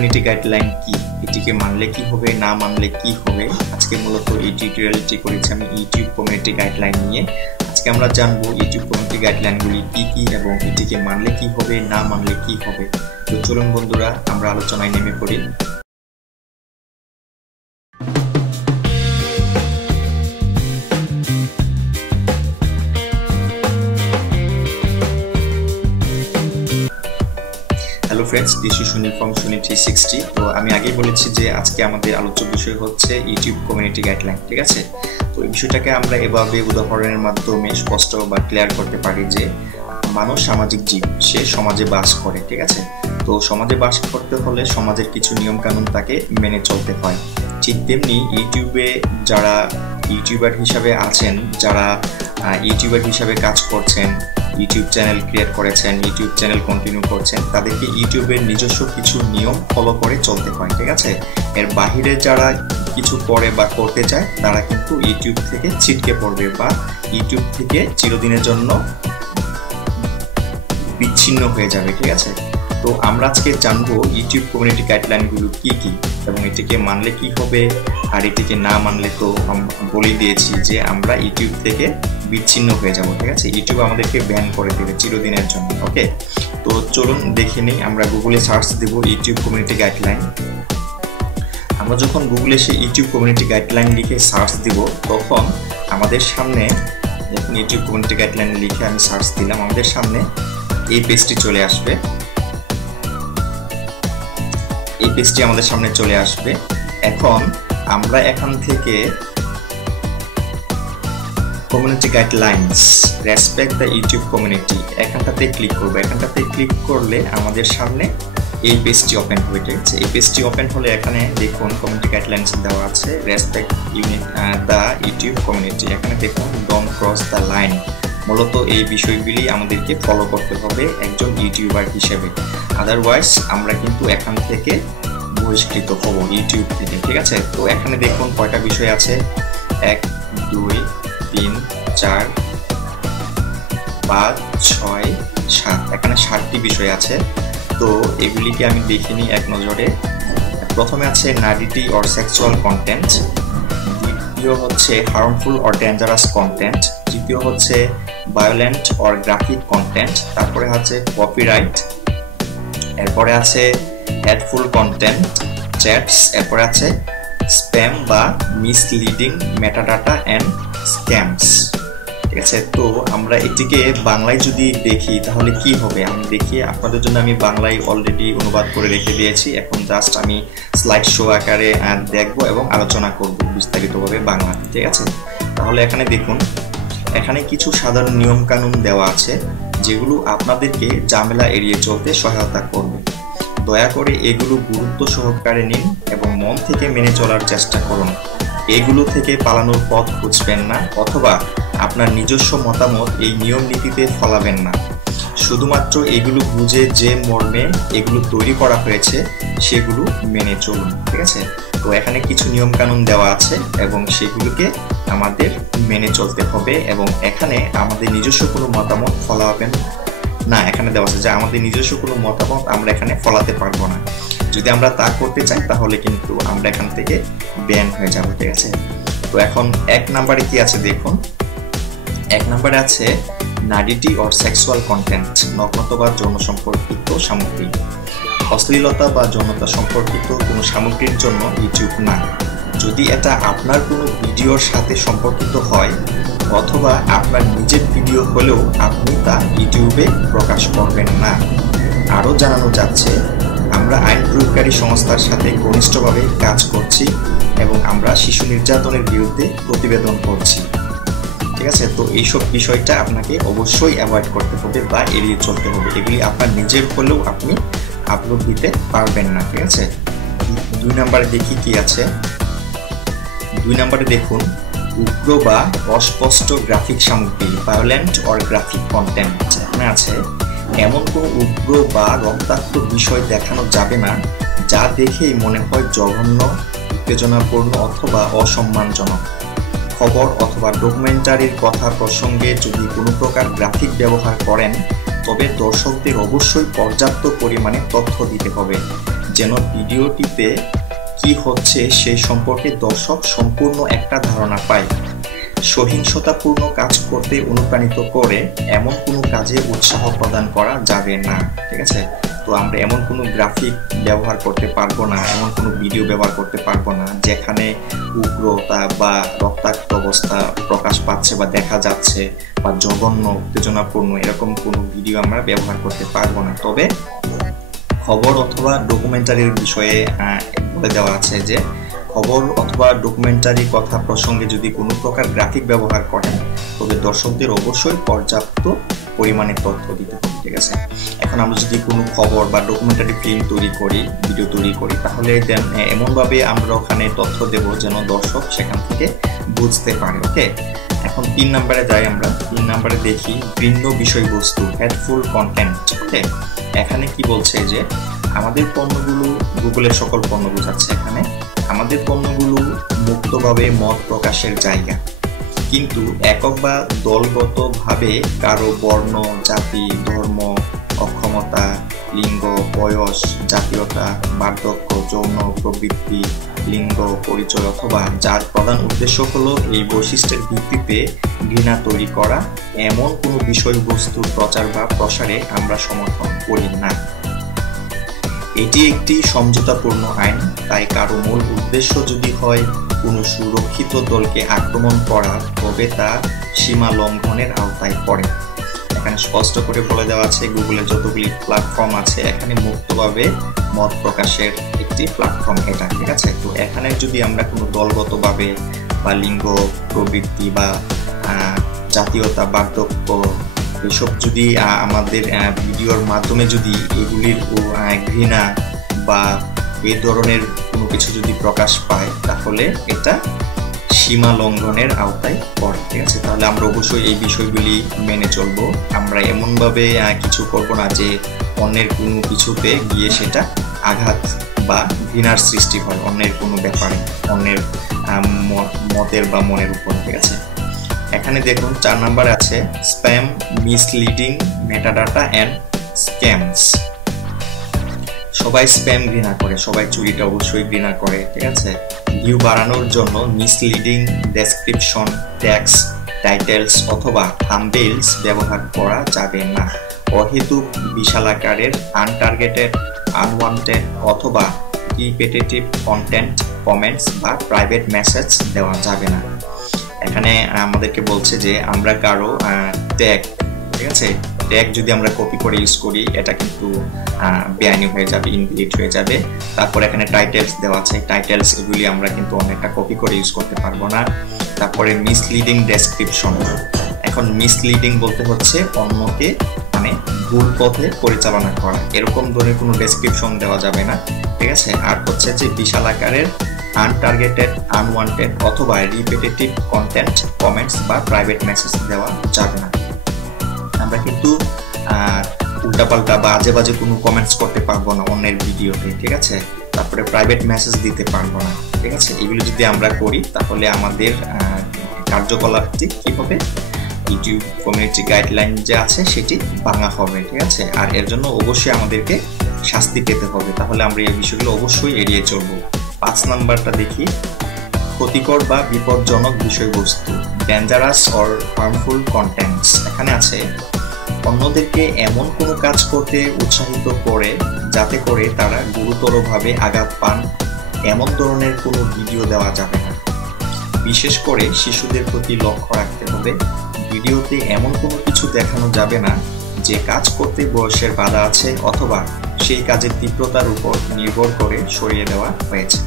Community guideline কি, এটিকে মানলে কি হবে, না মানলে কি হবে। আজকে মূলত এই টিউটোরিয়ালটি করেছি আমি ইউটিউব কমিউনিটি গাইডলাইন নিয়ে। আজকে আমরা জানবো ইউটিউব কমিউনিটি গাইডলাইনগুলি কি কি এবং এটিকে মানলে কি হবে, না মানলে কি হবে। তো চলুন বন্ধুরা আমরা আলোচনায় নেমে পড়ি। Hello friends, this is Sunil from Sunil 360। তো আমি আগেই বলেছি যে আজকে আমাদের আলোচ্য বিষয় হচ্ছে ইউটিউব কমিউনিটি গাইডলাইন, ঠিক আছে। তো এই বিষয়টাকে আমরা এভাবে উদাহরণের মাধ্যমে স্পষ্ট বা ক্লিয়ার করতে পারি যে মানুষ সামাজিক জীব, সে সমাজে বাস করে, ঠিক আছে। তো সমাজে বাস করতে হলে সমাজের কিছু নিয়ম কানুন তাকে মেনে চলতে হয়। ঠিক তেমনি ইউটিউবে যারা ইউটিউবার হিসাবে আছেন, যারা ইউটিউবার হিসাবে কাজ করছেন, ইউটিউব চ্যানেল ক্রিয়েট করেছেন, ইউটিউব চ্যানেল কন্টিনিউ করছেন, তাদেরকে ইউটিউবের নিজস্ব কিছু নিয়ম ফলো করে চলতে হয়, ঠিক আছে। এর বাহিরে যারা কিছু করে বা করতে চায় তারা কিন্তু ইউটিউব থেকে ছিটকে পড়বে বা ইউটিউব থেকে চিরদিনের জন্য বিচ্ছিন্ন হয়ে যাবে, ঠিক আছে। তো আমরা আজকে জানবো ইউটিউব কমিউনিটি গাইডলাইনগুলো কি কি এবং এটিকে মানলে কি হবে আর এটিকে না মানলে তো বলে দিয়েছি যে আমরা ইউটিউব থেকে বিচ্ছিন্ন হয়ে যাব, ঠিক আছে। ইউটিউব আমাদেরকে ব্যান করে দেবে চিরদিনের জন্য, ওকে। তো চলুন দেখে নিই। আমরা গুগলে সার্চ দেব ইউটিউব কমিউনিটি গাইডলাইন। আমরা যখন গুগলে সে ইউটিউব কমিউনিটি গাইডলাইন লিখে সার্চ দিব তখন আমাদের সামনে, যখন ইউটিউব কমিউনিটি গাইডলাইন লিখে আমি সার্চ দিলাম, আমাদের সামনে এই পেজটি চলে আসবে। এই পেজটি আমাদের সামনে চলে আসবে। এখন আমরা এখান থেকে community guidelines respect the YouTube community এখানটাতে ক্লিক করবো। এখানটাতে ক্লিক করলে আমাদের সামনে এই পেজটি ওপেন হবে, ঠিক আছে। এই পেজটি ওপেন হলে এখানে দেখুন কমিউনিটি গাইডলাইন্স দেওয়া আছে, রেসপেক্ট দ্য ইউটিউব কমিউনিটি। এখানে দেখুন ডোন্ট ক্রস দ্য লাইন। মূলত এই বিষয়গুলি আমাদেরকে ফলো করতে হবে একজন ইউটিউবার হিসেবে, আদারওয়াইজ আমরা কিন্তু এখান থেকে বহিষ্কৃত হব ইউটিউব থেকে, ঠিক আছে। তো এখানে দেখুন কয়টা বিষয় আছে, 1 2 3 4 5 6 7, এখানে 7টি বিষয় আছে। তো এগুলিকে আমি দেখে নিই এক নজরে। প্রথমে আছে নাডিটি অর সেক্সুয়াল কন্টেন্ট, দ্বিতীয় হচ্ছে হার্মফুল অর ডেঞ্জারাস কন্টেন্ট, তৃতীয় হচ্ছে ভায়োলেন্ট অর গ্রাফিক কন্টেন্ট, তারপরে আছে কপিরাইট, এরপরে আছে হেটফুল কন্টেন্ট, চ্যাটস, এরপরে আছে স্প্যাম বা মিসলিডিং মেটাডাটা অ্যান্ড স্ক্যামস, ঠিক আছে। তো আমরা এটিকে বাংলায় যদি দেখি তাহলে কি হবে আমি দেখি, আপনাদের জন্য আমি বাংলায় অলরেডি অনুবাদ করে রেখে দিয়েছি। এখন জাস্ট আমি স্লাইড শো আকারে দেখবো এবং আলোচনা করব বিস্তারিতভাবে বাংলা, ঠিক আছে। তাহলে এখানে দেখুন, এখানে কিছু সাধারণ নিয়ম কানুন দেওয়া আছে যেগুলো আপনাদেরকে ঝামেলা এড়িয়ে চলতে সহায়তা করবে। দয়া করে এগুলো গুরুত্ব সহকারে নিন এবং মন থেকে মেনে চলার চেষ্টা করুন। এগুলো থেকে পালানোর পথ খুঁজবেন না অথবা আপনার নিজস্ব মতামত এই নিয়ম নীতিতে ফলাবেন না। শুধুমাত্র এগুলো বুঝে যে মর্মে এগুলো তৈরি করা হয়েছে সেগুলো মেনে চলুন, ঠিক আছে। তো এখানে কিছু নিয়ম কানুন দেওয়া আছে এবং সেগুলোকে আমাদের মেনে চলতে হবে এবং এখানে আমাদের নিজস্ব কোনো মতামত ফলাবেন না। এখানে দেওয়া আছে যে আমাদের নিজস্ব কোনো মতামত আমরা এখানে ফলাতে পারবো না। যদি আমরা তা করতে চাই তাহলে কিন্তু আমরা এখান থেকে ব্যান হয়ে যাবো, ঠিক আছে। তো এখন 1 নম্বরে কি আছে দেখুন। 1 নম্বরে আছে নাডিটি অর সেক্সুয়াল কন্টেন্ট, নগ্নতা বা যৌন সম্পর্কিত সামগ্রী। অশ্লীলতা বা যৌনতা সম্পর্কিত কোনো সামগ্রীর জন্য ইউটিউব না। যদি এটা আপনার কোনো ভিডিওর সাথে সম্পর্কিত হয় অথবা আপনার নিজের ভিডিও হলেও আপনি তা ইউটিউবে প্রকাশ করবেন না। আরও জানানো যাচ্ছে আমরা আইন প্রয়োগকারী সংস্থার সাথে ঘনিষ্ঠভাবে কাজ করছি এবং আমরা শিশু নির্যাতনের বিরুদ্ধে প্রতিবেদন করছি, ঠিক আছে। তো এইসব বিষয়টা আপনাকে অবশ্যই অ্যাভয়েড করতে হবে বা এড়িয়ে চলতে হবে। এগুলি আপনার নিজের হলেও আপনি আপলোড দিতে পারবেন না, ঠিক আছে। 2 নম্বরে দেখি কি আছে। 2 নম্বরে দেখুন উগ্র বা অস্পষ্ট গ্রাফিক সামগ্রী, ভায়োলেন্ট অর গ্রাফিক কন্টেন্ট। এখানে আছে এমন কোনো উগ্র বা রক্তাক্ত বিষয় দেখানো যাবে না যা দেখেই মনে হয় জঘন্য, উত্তেজনাপূর্ণ অথবা অসম্মানজনক। খবর অথবা ডকুমেন্টারির কথা প্রসঙ্গে যদি কোনো প্রকার গ্রাফিক ব্যবহার করেন তবে দর্শকদের অবশ্যই পর্যাপ্ত পরিমাণে তথ্য দিতে হবে। যেন ভিডিওটিতে কি হচ্ছে সেই সম্পর্কে দর্শক সম্পূর্ণ একটা ধারণা পায়। সহিংসতাপূর্ণ কাজ করতে অনুপ্রাণিত করে এমন কোনো কাজে উৎসাহ প্রদান করা যাবে না, ঠিক আছে। তো আমরা এমন কোনো গ্রাফিক ব্যবহার করতে পারবো না, এমন কোনো ভিডিও ব্যবহার করতে পারবো না যেখানে উগ্রতা বা রক্তাক্ত অবস্থা প্রকাশ পাচ্ছে বা দেখা যাচ্ছে বা জঘন্য উত্তেজনাপূর্ণ এরকম কোনো ভিডিও আমরা ব্যবহার করতে পারবো না। তবে খবর অথবা ডকুমেন্টারির বিষয়ে বলে দেওয়া আছে যে খবর অথবা ডকুমেন্টারি কথা প্রসঙ্গে যদি কোনো প্রকার গ্রাফিক ব্যবহার করেন তবে দর্শকদের অবশ্যই পর্যাপ্ত পরিমাণে তথ্য দিতে হবে, ঠিক আছে। এখন আমরা যদি কোনো খবর বা ডকুমেন্টারি ফিল্ম তৈরি করি, ভিডিও তৈরি করি, তাহলে এমনভাবে আমরা ওখানে তথ্য দেব যেন দর্শক সেখান থেকে বুঝতে পারে। ওকে, এখন 3 নম্বরে যাই আমরা। 3 নম্বরে দেখি ভিন্ন বিষয়বস্তু, হেটফুল কন্টেন্ট। ওকে, এখানে কি বলছে যে আমাদের পণ্যগুলো, গুগলের সকল পণ্য বোঝাচ্ছে এখানে, আমাদের পণ্যগুলো মুক্তভাবে মত প্রকাশের জায়গা, কিন্তু একক বা দলগতভাবে কারো বর্ণ, জাতি, ধর্ম, অক্ষমতা, লিঙ্গ, বয়স, জাতীয়তা, বার্ধক্য, যৌন প্রবৃত্তি, লিঙ্গ পরিচয় অথবা যার প্রধান উদ্দেশ্য হলো এই বৈশিষ্ট্যের ভিত্তিতে ঘৃণা তৈরি করা এমন কোনো বিষয়বস্তুর প্রচার বা প্রসারে আমরা সমর্থন করি না। এটি একটি সমঝোতাপূর্ণ আইন, তাই কারো মূল উদ্দেশ্য যদি হয় কোনো সুরক্ষিত দলকে আক্রমণ করা তবে তা সীমা লঙ্ঘনের আওতায় পড়ে। এখানে স্পষ্ট করে বলে দেওয়া আছে গুগলের যতগুলি প্ল্যাটফর্ম আছে এখানে মুক্তভাবে মত প্রকাশের একটি প্ল্যাটফর্ম এটা, ঠিক আছে। তো এখানে যদি আমরা কোনো দলগতভাবে বা লিঙ্গ প্রবৃত্তি বা জাতীয়তা, বার্ধক্য এসব যদি আমাদের ভিডিওর মাধ্যমে যদি এগুলির ঘৃণা বা এই ধরনের কোনো কিছু যদি প্রকাশ পায় তাহলে এটা সীমা লঙ্ঘনের আওতায় পড়ে, ঠিক আছে। তাহলে আমরা অবশ্যই এই বিষয়গুলি মেনে চলবো। আমরা এমনভাবে কিছু করব না যে অন্যের কোনো কিছুতে গিয়ে সেটা আঘাত বা ঘৃণার সৃষ্টি হয় অন্যের কোনো ব্যাপারে, অন্যের মতের বা মনের উপর, ঠিক আছে। এখানে দেখুন 4 নম্বরে আছে spam, misleading, metadata and scams. সবাই স্প্যাম ঘৃণা করে, সবাই চুরিটা অবশ্যই ঘৃণা করে, ঠিক আছে। ভিউ বাড়ানোর জন্য মিসলিডিং ডেসক্রিপশন, ট্যাক্স, টাইটেলস অথবা থাম্বনেইলস ব্যবহার করা যাবে না। অহেতুক বিশাল আকারের আনটার্গেটেড, আনওয়ান্টেড অথবা রিপিটেটিভ কন্টেন্ট, কমেন্টস বা প্রাইভেট মেসেজ দেওয়া যাবে না। এখানে আমাদেরকে বলছে যে আমরা কারো ট্যাগ, ঠিক আছে, ট্যাগ যদি আমরা কপি করে ইউজ করি এটা কিন্তু বেআইনি হয়ে যাবে, ইনভ্যালিড হয়ে যাবে। তারপর এখানে টাইটেলস দেওয়া আছে, টাইটেলস এগুলি আমরা কিন্তু অনেকটা কপি করে ইউজ করতে পারবো না। তারপরে মিসলিডিং ডেসক্রিপশন, এখন মিসলিডিং বলতে হচ্ছে অন্যকে মানে ভুল পথে পরিচালনা করা, এরকম ধরনের কোনো ডেসক্রিপশন দেওয়া যাবে না, ঠিক আছে। আর হচ্ছে যে বিশাল আকারের আনটার্গেটেড, আনওয়ান্টেড অথবা রিপিটেটিভ কন্টেন্ট, কমেন্টস বা প্রাইভেট মেসেজ দেওয়া যাবে না। আমরা কিন্তু উল্টাপাল্টা বা আজে বাজে কোনো কমেন্টস করতে পারবো না অন্যের ভিডিওতে, ঠিক আছে। তারপরে প্রাইভেট মেসেজ দিতে পারবো না, ঠিক আছে। এগুলো যদি আমরা করি তাহলে আমাদের কার্যকলাপটি কি হবে, ইউটিউব কমিউনিটি গাইডলাইন যে আছে সেটি ভাঙা হবে, ঠিক আছে। আর এর জন্য অবশ্যই আমাদেরকে শাস্তি পেতে হবে, তাহলে আমরা এই বিষয়গুলো অবশ্যই এড়িয়ে চলবো। 5 নাম্বারটা দেখি ক্ষতিকর বা বিপজ্জনক বিষয়বস্তু, ডেঞ্জারাস অর হার্মফুল কন্টেন্টস। এখানে আছে অন্যদেরকে এমন কোনো কাজ করতে উৎসাহিত করে যাতে করে তারা গুরুতরভাবে আঘাত পান এমন ধরনের কোনো ভিডিও দেওয়া যাবে না। বিশেষ করে শিশুদের প্রতি লক্ষ্য রাখতে হবে। ভিডিওতে এমন কোনো কিছু দেখানো যাবে না যে কাজ করতে বয়সের বাধা আছে অথবা সেই কাজের তীব্রতার উপর নির্ভর করে সরিয়ে দেওয়া হয়েছে।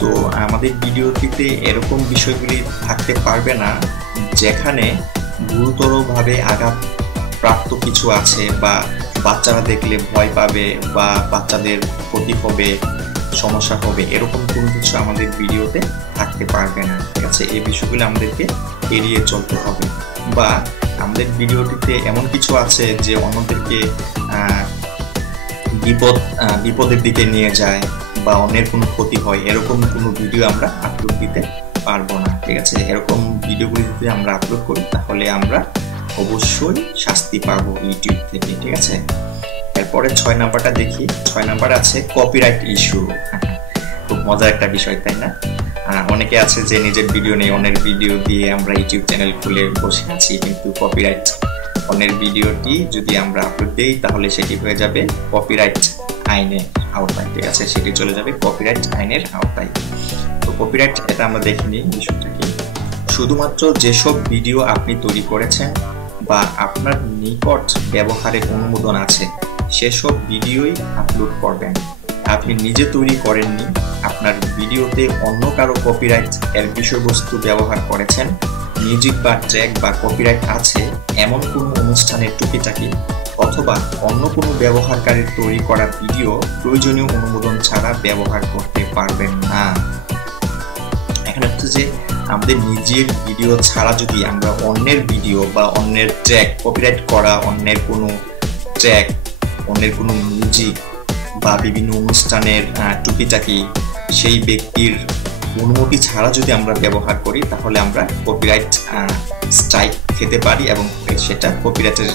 তো আমাদের ভিডিওটিতে এরকম বিষয়গুলি থাকতে পারবে না যেখানে গুরুতরভাবে আঘাত প্রাপ্ত কিছু আছে বা বাচ্চারা দেখলে ভয় পাবে বা বাচ্চাদের ক্ষতি হবে, সমস্যা হবে, এরকম কোনো কিছু আমাদের ভিডিওতে থাকতে পারবে না, ঠিক আছে। এই বিষয়গুলো আমাদেরকে এড়িয়ে চলতে হবে। বা আমাদের ভিডিওটিতে এমন কিছু আছে যে অন্যদেরকে বিপদের দিকে নিয়ে যায় বা অন্যের কোনো ক্ষতি হয়, এরকম কোনো ভিডিও আমরা আপলোড দিতে পারবো না, ঠিক আছে। এরকম ভিডিওগুলি যদি আমরা আপলোড করি তাহলে আমরা অবশ্যই শাস্তি পাবো ইউটিউব থেকে, ঠিক আছে। এরপরে 6 নাম্বারটা দেখি। 6 নাম্বার আছে কপিরাইট ইস্যু। খুব মজার একটা বিষয়, তাই না? অনেকে আছে যে নিজের ভিডিও নেই, অন্যের ভিডিও দিয়ে আমরা ইউটিউব চ্যানেল খুলে বসে আছি, কিন্তু কপিরাইট অন্যের ভিডিওটি যদি আমরা আপলোড দিই তাহলে সেটি হয়ে যাবে কপিরাইট আইনের আওতায়। ঠিক আছে, সেটি চলে যাবে কপিরাইট আইনের আওতায়। তো কপিরাইট এটা আমরা দেখিনি বিষয়টা কি। শুধুমাত্র যেসব ভিডিও আপনি তৈরি করেছেন বা আপনার নিকট ব্যবহারের অনুমোদন আছে সেসব ভিডিওই আপলোড করবেন। আপনি নিজে তৈরি করেননি, আপনার ভিডিওতে অন্য কারো কপিরাইট এর বিষয়বস্তু ব্যবহার করেছেন, মিউজিক বা ট্র্যাক বা কপিরাইট আছে এমন কোনো অনুষ্ঠানের টুকিটাকি অথবা অন্য কোনো ব্যবহারকারীর তৈরি করা ভিডিও প্রয়োজনীয় অনুমোদন ছাড়া ব্যবহার করতে পারবেন না। এখানে হচ্ছে যে আমাদের নিজের ভিডিও ছাড়া যদি আমরা অন্যের ভিডিও বা অন্যের ট্র্যাক, কপিরাইট করা অন্যের কোনো ট্র্যাক, অন্যের কোনো মিউজিক বা বিভিন্ন অনুষ্ঠানের টুকিটাকি সেই ব্যক্তির অনুমতি ছাড়া যদি আমরা ব্যবহার করি তাহলে আমরা কপিরাইট স্ট্রাইক খেতে পারি এবং সেটা কপিরাইটের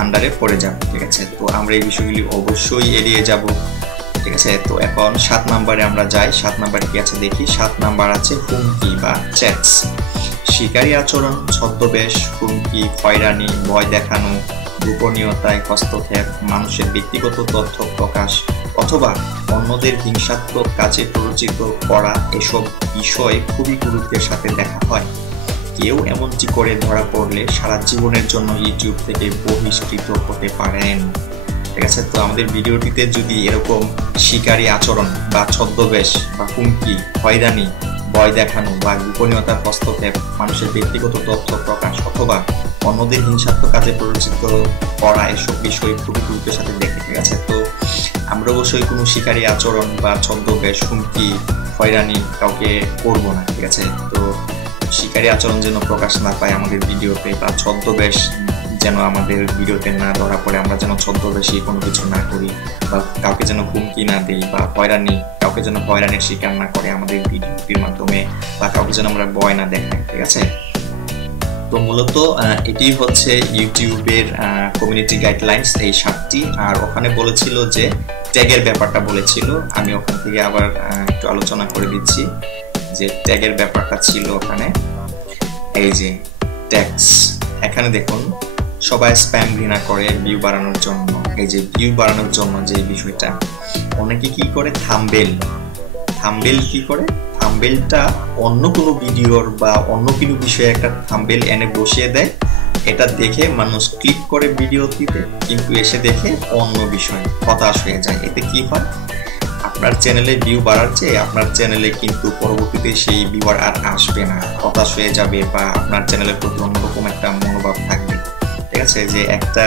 আন্ডারে পড়ে যাবে। ঠিক আছে, তো আমরা এই বিষয়গুলি অবশ্যই এড়িয়ে যাব। ঠিক আছে, তো এখন 7 নম্বরে আমরা যাই। 7 নম্বরে কি আছে দেখি। 7 নাম্বার আছে হুমকি বা চ্যাটস। শিকারী আচরণ, ছদ্মবেশ, হুমকি, হয়রানি, ভয় দেখানো, গোপনীয়তায় হস্তক্ষেপ, মানুষের ব্যক্তিগত তথ্য প্রকাশ অথবা অন্যদের হিংসাত্মক কাজে প্ররোচিত করা, এসব বিষয় খুবই গুরুত্বের সাথে দেখা হয়। কেউ এমনটি করে ধরা পড়লে সারা জীবনের জন্য ইউটিউব থেকে বহিষ্কৃত হতে পারেন। ঠিক আছে, তো আমাদের ভিডিওটিতে যদি এরকম শিকারী আচরণ বা ছদ্মবেশ বা হুমকি, হয়রানি, ভয় দেখানো বা গোপনীয়তার হস্তক্ষেপ, মানুষের ব্যক্তিগত তথ্য প্রকাশ অথবা অন্যদের হিংসাত্মক কাজে প্ররোচিত করা, এসব বিষয় খুবই গুরুত্বের সাথে দেখে। ঠিক আছে, তো আমরা অবশ্যই কোনো শিকারী আচরণ বা ছদ্মবেশ, হুমকি, হয়রানি কাউকে করব না। ঠিক আছে, তো শিকারী আচরণ যেন প্রকাশ না পায় আমাদের ভিডিওতে বা ছদ্মবেশ যেন আমাদের ভিডিওতে না ধরা পড়ে, আমরা যেন ছদ্মবেশী কোনো কিছু না করি বা কাউকে যেন হুমকি না দিই বা হয়রানি, কাউকে যেন হয়রানির শিকার না করে আমাদের ভিডিওটির মাধ্যমে বা কাউকে যেন আমরা ভয় না দেখাই। ঠিক আছে, তো মূলত এটি হচ্ছে ইউটিউবের কমিউনিটি গাইডলাইন্স, এই 7টি। আর ওখানে বলেছিল যে ট্যাগের ব্যাপারটা বলেছিল, আমি ওখান থেকে আবার একটু আলোচনা করে দিচ্ছি যে ট্যাগের ব্যাপারটা ছিল ওখানে। এই যে ট্যাগস, এখানে দেখুন সবাই স্প্যাম ঘৃণা করে ভিউ বাড়ানোর জন্য। এই যে ভিউ বাড়ানোর জন্য যে বিষয়টা, অনেকে কি করে থাম্বনেল কি করে, থাম্বনেলটা অন্য কোনো ভিডিওর বা অন্য কোনো বিষয়ে একটা থাম্বনেল এনে বসিয়ে দেয়, এটা দেখে মানুষ ক্লিক করে ভিডিওটিতে, কিন্তু এসে দেখে অন্য বিষয়, হতাশ হয়ে যায়। এতে কি হয়, আপনার চ্যানেলে ভিউ বাড়ার চেয়ে আপনার চ্যানেলে কিন্তু পরবর্তীতে সেই ভিউয়ার আর আসবে না, হতাশ হয়ে যাবে বা আপনার চ্যানেলের প্রতি অন্যরকম একটা মনোভাব থাকবে। ঠিক আছে, যে একটা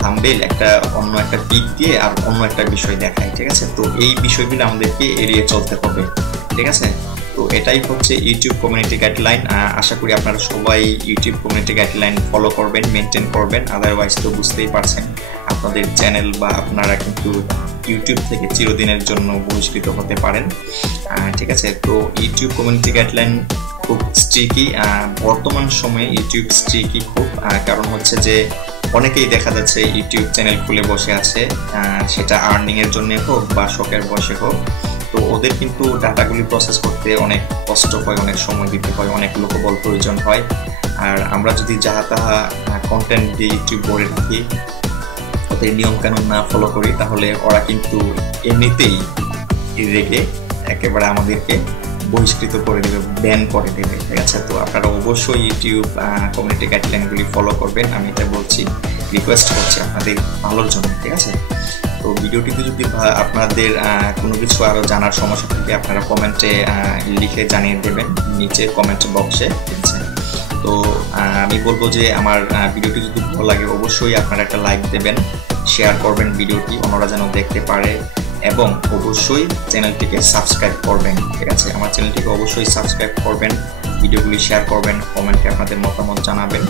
থাম্বনেল একটা অন্য একটা পিক দিয়ে আর অন্য একটা বিষয় দেখায়। ঠিক আছে, তো এই বিষয়গুলো আমাদেরকে এড়িয়ে চলতে হবে। ঠিক আছে, তো এটাই হচ্ছে ইউটিউব কমিউনিটি গাইডলাইন। আশা করি আপনারা সবাই ইউটিউব কমিউনিটি গাইডলাইন ফলো করবেন, মেনটেন করবেন, আদারওয়াইজ তো বুঝতেই পারছেন আপনাদের চ্যানেল বা আপনারা কিন্তু ইউটিউব থেকে চিরদিনের জন্য বহিষ্কৃত হতে পারেন। ঠিক আছে, তো ইউটিউব কমিউনিটি গাইডলাইন খুব স্ট্রিকই, বর্তমান সময়ে ইউটিউব স্ট্রিকই খুব, কারণ হচ্ছে যে অনেকেই দেখা যাচ্ছে ইউটিউব চ্যানেল খুলে বসে আছে, সেটা আর্নিংয়ের জন্য হোক বা শখের বসে হোক। তো ওদের কিন্তু ডাটাগুলি প্রসেস করতে অনেক কষ্ট হয়, অনেক সময় দিতে হয়, অনেক লোকবল প্রয়োজন হয়। আর আমরা যদি যাহা তাহা কন্টেন্ট দিয়ে ইউটিউব ভরে রাখি, ওদের নিয়মকানুন না ফলো করি, তাহলে ওরা কিন্তু এমনিতেই রেগে একেবারে আমাদেরকে বহিষ্কৃত করে দেবে, ব্যান করে দেবে। ঠিক আছে, তো আপনারা অবশ্যই ইউটিউব কমিউনিটি গাইডলাইনগুলি ফলো করবেন, আমি এটা বলছি, রিকোয়েস্ট করছি আপনাদের ভালোর জন্য। ঠিক আছে, তো ভিডিওটিতে যদি আপনাদের কোনো কিছু আরও জানার সমস্যা থাকে আপনারা কমেন্টে লিখে জানিয়ে দেবেন নিচে কমেন্ট বক্সে। ঠিক আছে, তো আমি বলবো যে আমার ভিডিওটি যদি ভালো লাগে অবশ্যই আপনারা একটা লাইক দেবেন, শেয়ার করবেন ভিডিওটি, অন্যরা যেন দেখতে পারে, এবং অবশ্যই চ্যানেলটিকে সাবস্ক্রাইব করবেন। ঠিক আছে, আমার চ্যানেলটিকে অবশ্যই সাবস্ক্রাইব করবেন, ভিডিওগুলি শেয়ার করবেন, কমেন্টে আপনাদের মতামত জানাবেন,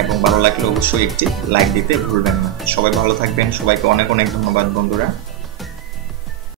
এবং ভালো লাগলে অবশ্যই একটি লাইক দিতে ভুলবেন না। সবাই ভালো থাকবেন, সবাইকে অনেক অনেক ধন্যবাদ বন্ধুরা।